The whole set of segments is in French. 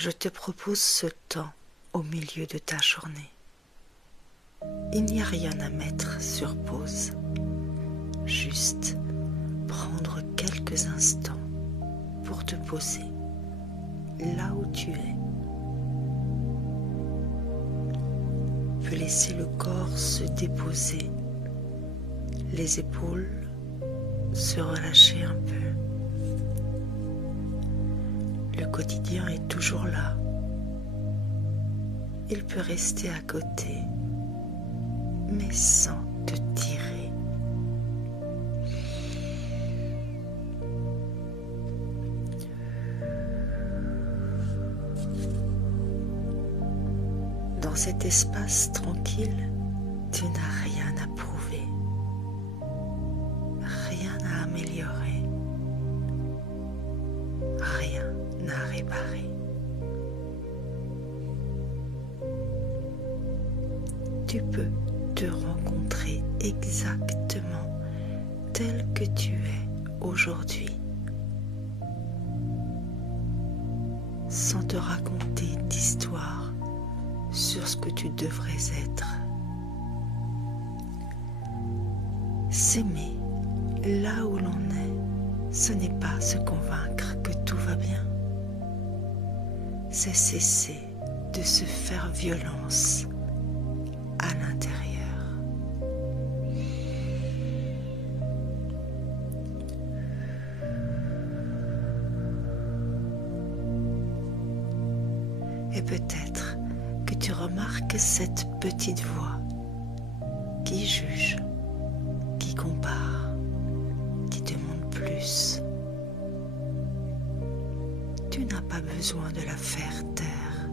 je te propose ce temps au milieu de ta journée. Il n'y a rien à mettre sur pause, juste prendre quelques instants pour te poser là où tu es. Peux laisser le corps se déposer, les épaules se relâcher un peu. Le quotidien est toujours là. Il peut rester à côté, mais sans te tirer. Dans cet espace tranquille, tu n'as rien à prouver, rien à améliorer, rien à réparer. Tu peux te rencontrer exactement tel que tu es aujourd'hui, sans te raconter d'histoire sur ce que tu devrais être. S'aimer là où l'on est, ce n'est pas se convaincre que tout va bien. C'est cesser de se faire violence à l'intérieur. Et peut-être que tu remarques cette petite voix qui juge, qui compare, qui demande plus. Tu n'as pas besoin de la faire taire.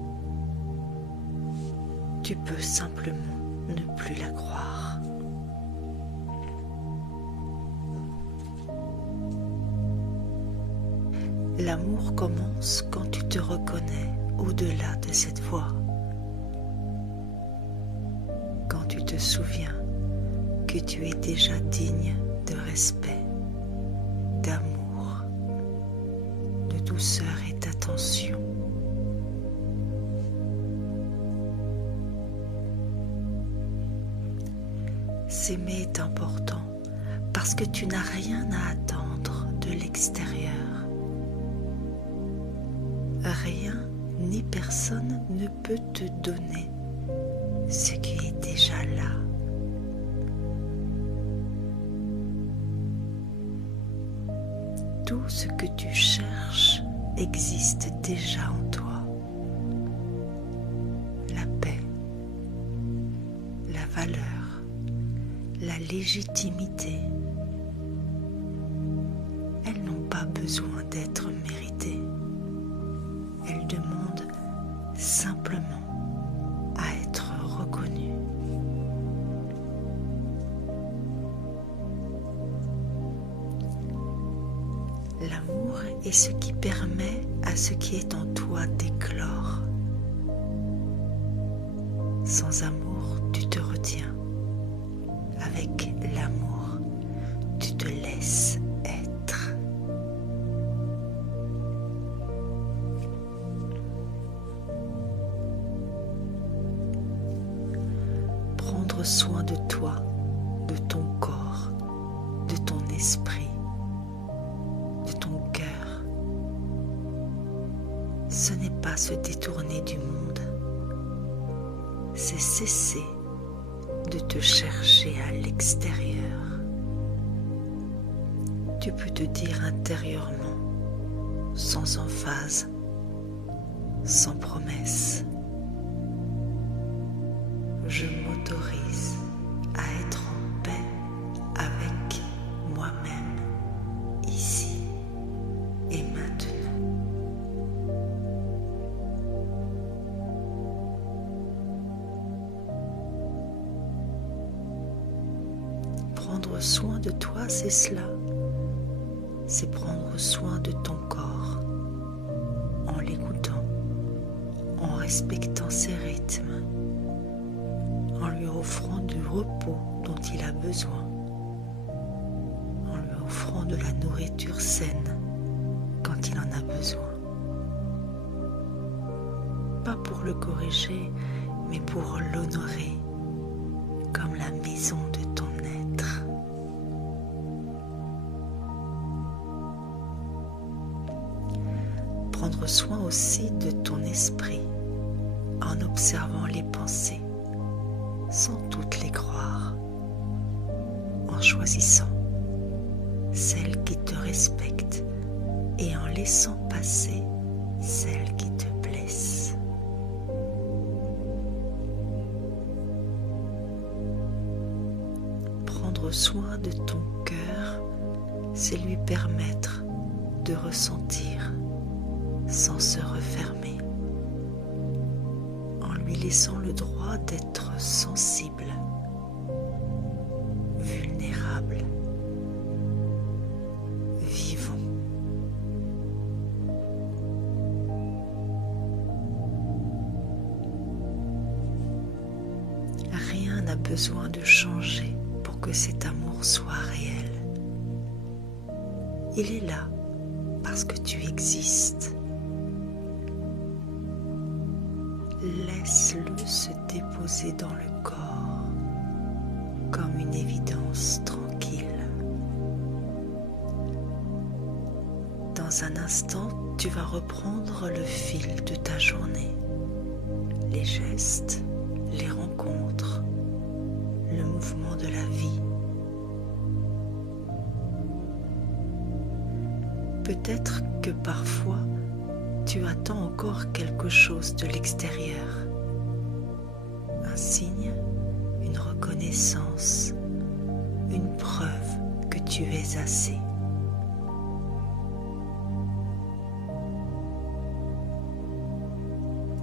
Tu peux simplement ne plus la croire. L'amour commence quand tu te reconnais au-delà de cette voix. Quand tu te souviens que tu es déjà digne de respect, d'amour, de douceur et d'attention. S'aimer est important parce que tu n'as rien à attendre de l'extérieur. Rien ni personne ne peut te donner ce qui est déjà là. Tout ce que tu cherches existe déjà en toi. La paix, la valeur, la légitimité. Elles n'ont pas besoin d'être méritées. Elles demandent simplement à être reconnues. L'amour est ce qui permet à ce qui est en toi d'éclore. Sans amour, tu te retiens. Avec l'amour, tu te laisses être. Prendre soin de toi, de ton corps, de ton esprit, de ton cœur. Ce n'est pas se détourner du monde, c'est cesser de te chercher à l'extérieur. Tu peux te dire intérieurement, sans emphase, sans promesse: je m'autorise à être en paix avec moi-même, ici et maintenant. Prendre soin de toi, c'est cela. C'est prendre soin de ton corps, en l'écoutant, en respectant ses rythmes, en lui offrant du repos dont il a besoin, en lui offrant de la nourriture saine quand il en a besoin. pas pour le corriger, mais pour l'honorer comme la maison de ton être. Prendre soin aussi de ton esprit en observant les pensées sans toutes les croire, en choisissant celles qui te respectent et en laissant passer celles qui te blessent. Prendre soin de ton cœur, c'est lui permettre de ressentir sans se refermer, en lui laissant le droit d'être sensible, vulnérable, vivant. Rien n'a besoin de changer pour que cet amour soit réel. Il est là parce que tu existes. Laisse-le se déposer dans le corps comme une évidence tranquille. Dans un instant, tu vas reprendre le fil de ta journée, les gestes, les rencontres, le mouvement de la vie. Peut-être que parfois, tu attends encore quelque chose de l'extérieur, un signe, une reconnaissance, une preuve que tu es assez.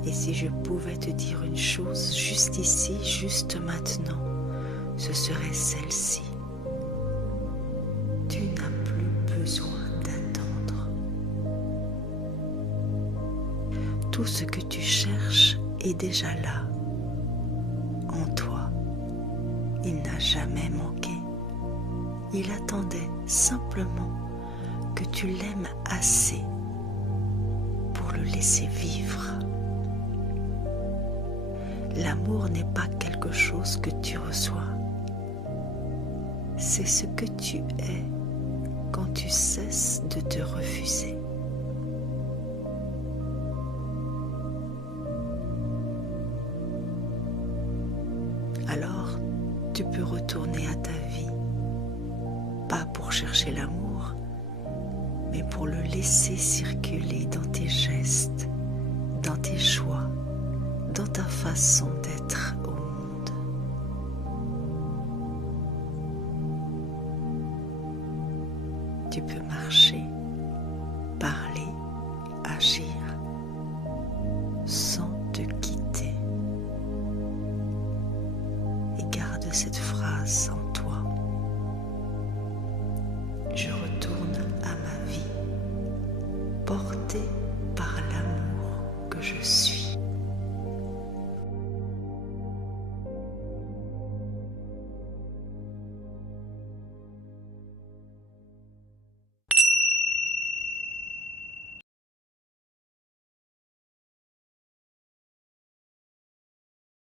Et si je pouvais te dire une chose juste ici, juste maintenant, ce serait celle-ci. Tu n'as plus besoin d'attendre. Tout ce que tu cherches est déjà là, en toi. Il n'a jamais manqué. Il attendait simplement que tu l'aimes assez pour le laisser vivre. L'amour n'est pas quelque chose que tu reçois. C'est ce que tu es quand tu cesses de te refuser. Alors, tu peux retourner à ta vie, pas pour chercher l'amour, mais pour le laisser circuler dans tes gestes, dans tes choix, dans ta façon d'être au monde. Tu peux marcher, parler, agir sans te quitter. Et garde cette phrase en toi. Je retourne